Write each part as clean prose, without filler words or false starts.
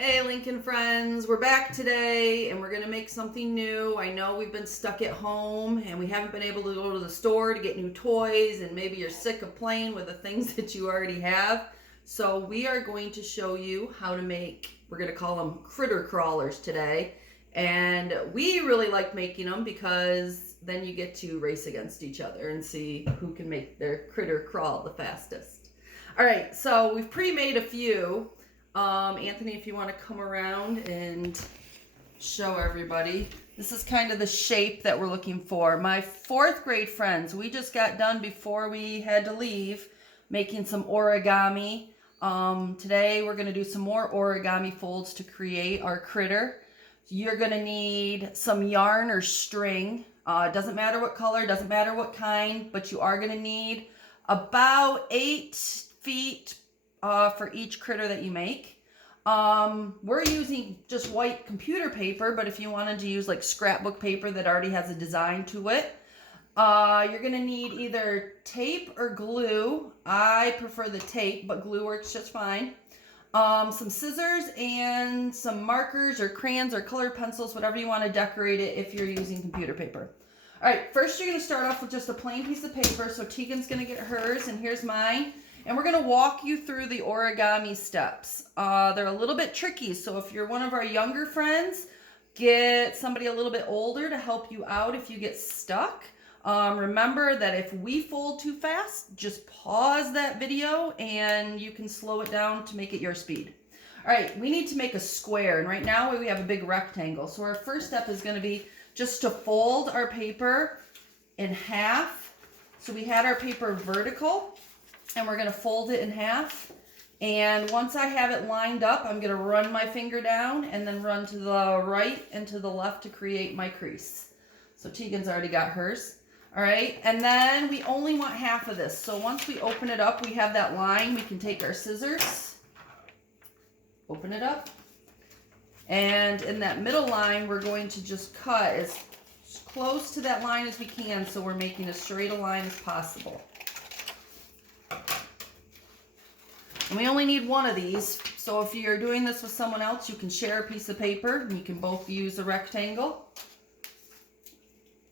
Hey Lincoln friends, we're back today and we're going to make something new. I know we've been stuck at home and we haven't been able to go to the store to get new toys, and maybe you're sick of playing with the things that you already have. So we are going to show you how to make, we're going to call them critter crawlers today. And we really like making them because then you get to race against each other and see who can make their critter crawl the fastest. All right, so we've pre-made a few. Anthony, if you want to come around and show everybody. This is kind of the shape that we're looking for. My fourth grade friends, we just got done before we had to leave making some origami. Today we're going to do some more origami folds to create our critter. You're going to need some yarn or string. It doesn't matter what color, doesn't matter what kind, but you are going to need about 8 feet for each critter that you make. We're using just white computer paper, but if you wanted to use like scrapbook paper that already has a design to it, you're going to need either tape or glue. I prefer the tape, but glue works just fine. Some scissors and some markers or crayons or colored pencils, whatever you want to decorate it if you're using computer paper. All right, first you're going to start off with just a plain piece of paper. So Tegan's going to get hers and here's mine. And we're going to walk you through the origami steps. They're a little bit tricky, so if you're one of our younger friends, get somebody a little bit older to help you out if you get stuck. Remember that if we fold too fast, just pause that video and you can slow it down to make it your speed. All right, we need to make a square, and right now we have a big rectangle. So our first step is going to be just to fold our paper in half. So we had our paper vertical, and we're going to fold it in half. And once I have it lined up, I'm going to run my finger down and then run to the right and to the left to create my crease. So Tegan's already got hers. All right, and then we only want half of this. So once we open it up, we have that line. We can take our scissors, open it up, and in that middle line, we're going to just cut as close to that line as we can, so we're making as straight a line as possible. And we only need one of these, so if you're doing this with someone else, you can share a piece of paper and you can both use a rectangle.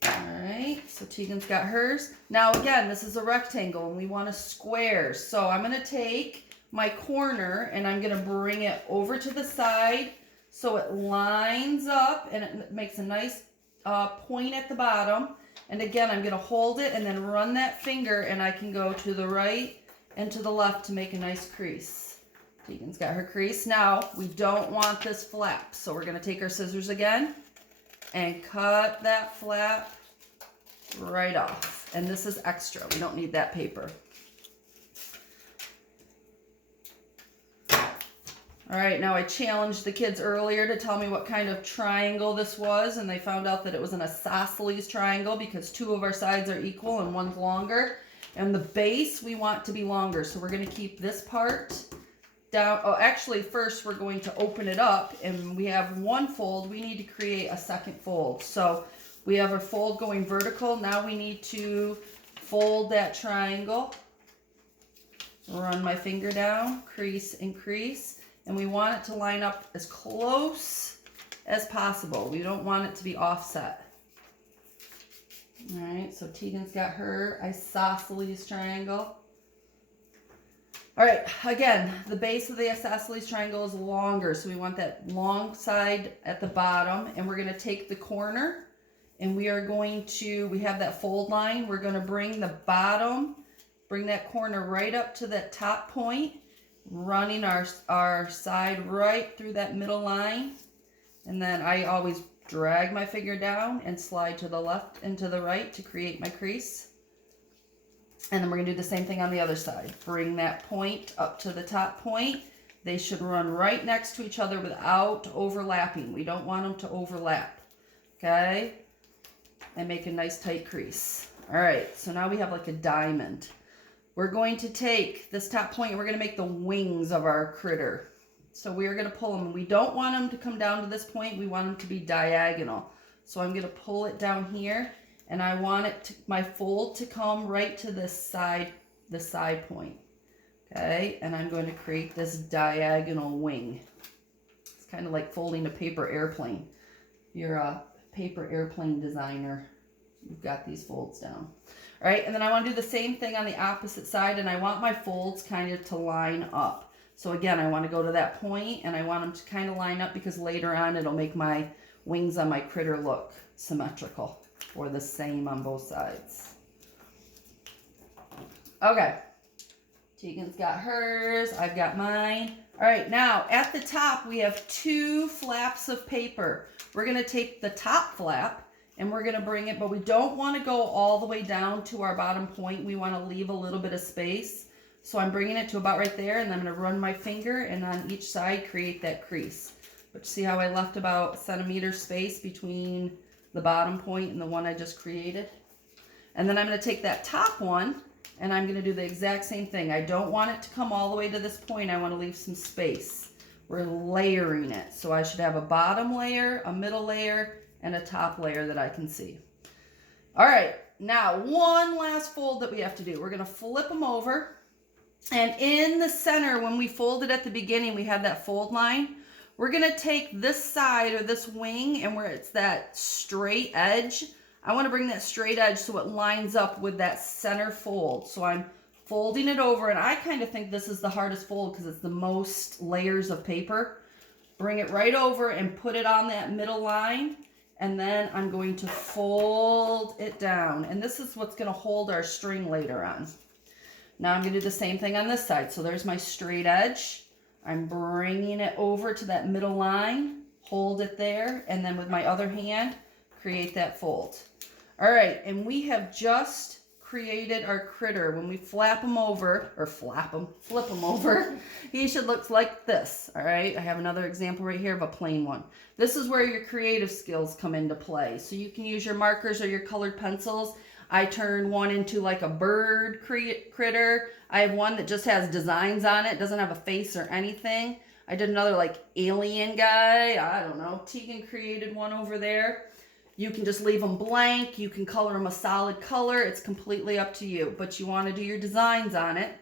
Alright, so Tegan's got hers. Now again, this is a rectangle and we want a square. So I'm going to take my corner and I'm going to bring it over to the side so it lines up and it makes a nice point at the bottom. And again, I'm going to hold it and then run that finger and I can go to the right and to the left to make a nice crease. Tegan's got her crease. Now, we don't want this flap, so we're going to take our scissors again and cut that flap right off. And this is extra. We don't need that paper. All right, now I challenged the kids earlier to tell me what kind of triangle this was, and they found out that it was an isosceles triangle because 2 of our sides are equal and one's longer. And the base we want to be longer, so we're going to keep this part down. Oh, actually, first we're going to open it up, and we have one fold. We need to create a second fold. So we have our fold going vertical. Now we need to fold that triangle. Run my finger down, crease and crease. And we want it to line up as close as possible. We don't want it to be offset. All right, so Tegan's got her isosceles triangle. All right, again, the base of the isosceles triangle is longer, so we want that long side at the bottom, and we're going to take the corner, and we are going to, we have that fold line, we're going to bring the bottom, bring that corner right up to that top point, running our side right through that middle line, and then I always drag my finger down and slide to the left and to the right to create my crease. And then we're going to do the same thing on the other side. Bring that point up to the top point. They should run right next to each other without overlapping. We don't want them to overlap. Okay? And make a nice tight crease. All right, so now we have like a diamond. We're going to take this top point and we're going to make the wings of our critter. So we are going to pull them. We don't want them to come down to this point. We want them to be diagonal. So I'm going to pull it down here, and I want it to, my fold to come right to this side, the side point. Okay, and I'm going to create this diagonal wing. It's kind of like folding a paper airplane. You're a paper airplane designer. You've got these folds down. All right, and then I want to do the same thing on the opposite side, and I want my folds kind of to line up. So again, I want to go to that point, and I want them to kind of line up because later on it'll make my wings on my critter look symmetrical or the same on both sides. Okay, Tegan's got hers, I've got mine. All right, now at the top we have 2 flaps of paper. We're going to take the top flap and we're going to bring it, but we don't want to go all the way down to our bottom point. We want to leave a little bit of space. So I'm bringing it to about right there, and I'm going to run my finger and on each side create that crease. But see how I left about 1 centimeter space between the bottom point and the one I just created? And then I'm going to take that top one and I'm going to do the exact same thing. I don't want it to come all the way to this point. I want to leave some space. We're layering it. So I should have a bottom layer, a middle layer, and a top layer that I can see. All right, now one last fold that we have to do. We're going to flip them over. And in the center, when we folded at the beginning, we had that fold line. We're going to take this side or this wing, and where it's that straight edge, I want to bring that straight edge so it lines up with that center fold. So I'm folding it over, and I kind of think this is the hardest fold because it's the most layers of paper. Bring it right over and put it on that middle line, and then I'm going to fold it down. And this is what's going to hold our string later on. Now I'm going to do the same thing on this side. So there's my straight edge. I'm bringing it over to that middle line, hold it there, and then with my other hand, create that fold. All right, and we have just created our critter. When we flap him over, or flip him over, he should look like this. All right, I have another example right here of a plain one. This is where your creative skills come into play. So you can use your markers or your colored pencils. I turned one into like a bird critter. I have one that just has designs on it, doesn't have a face or anything. I did another like alien guy. I don't know. Tegan created one over there. You can just leave them blank. You can color them a solid color. It's completely up to you. But you want to do your designs on it.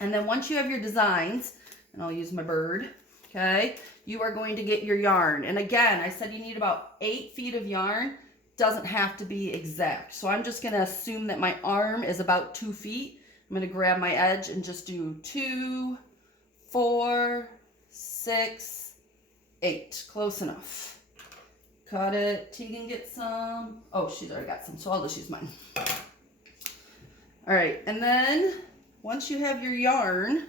And then once you have your designs, and I'll use my bird, okay, you are going to get your yarn. And again, I said you need about 8 feet of yarn. Doesn't have to be exact. So I'm just going to assume that my arm is about 2 feet. I'm going to grab my edge and just do 2, 4, 6, 8. Close enough. Cut it. Tegan get some. Oh, she's already got some, so I'll just use mine. All right, and then once you have your yarn,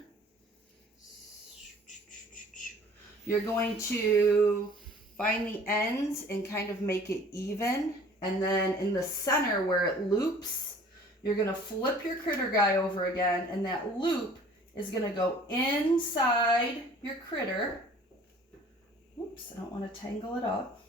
you're going to find the ends and kind of make it even. And then in the center where it loops, you're going to flip your critter guy over again, and that loop is going to go inside your critter. Oops, I don't want to tangle it up.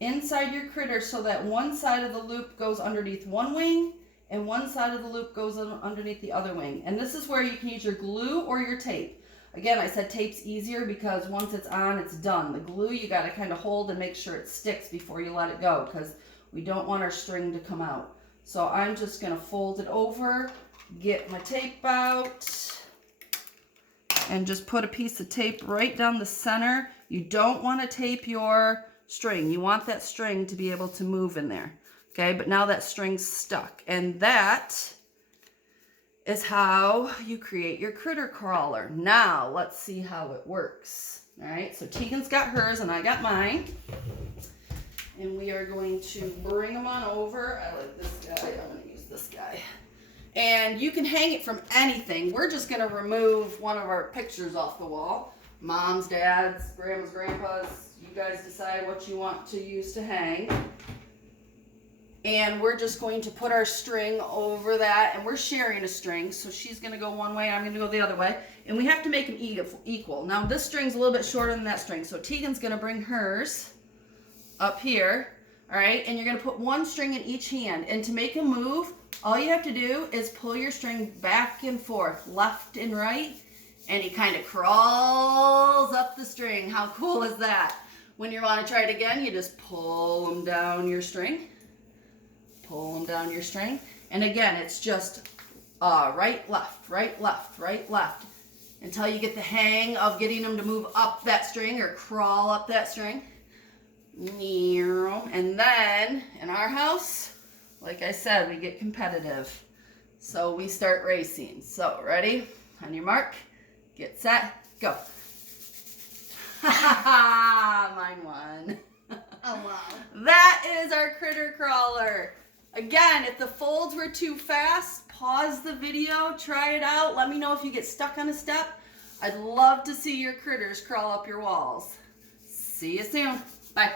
Inside your critter so that one side of the loop goes underneath one wing and one side of the loop goes underneath the other wing. And this is where you can use your glue or your tape. Again, I said tape's easier because once it's on, it's done. The glue, you got to kind of hold and make sure it sticks before you let it go because we don't want our string to come out. So I'm just going to fold it over, get my tape out, and just put a piece of tape right down the center. You don't want to tape your string. You want that string to be able to move in there. Okay, but now that string's stuck. And that is how you create your critter crawler. Now, let's see how it works. All right, so Tegan's got hers and I got mine. And we are going to bring them on over. I like this guy. I'm going to use this guy. And you can hang it from anything. We're just going to remove one of our pictures off the wall. Mom's, dad's, grandma's, grandpa's. You guys decide what you want to use to hang. And we're just going to put our string over that, and we're sharing a string, so she's going to go one way, I'm going to go the other way, and we have to make them equal. Now this string's a little bit shorter than that string, so Tegan's going to bring hers up here, all right, and you're going to put one string in each hand, and to make them move, all you have to do is pull your string back and forth, left and right, and he kind of crawls up the string. How cool is that? When you want to try it again, you just pull them down your string. Pull them down your string. And again, it's just right, left, right, left, right, left. until you get the hang of getting them to move up that string or crawl up that string. And then in our house, like I said, we get competitive. So we start racing. So ready? On your mark, get set, go. Mine won. Oh, wow. That is our critter crawler. Again, if the folds were too fast, pause the video, try it out. Let me know if you get stuck on a step. I'd love to see your critters crawl up your walls. See you soon. Bye.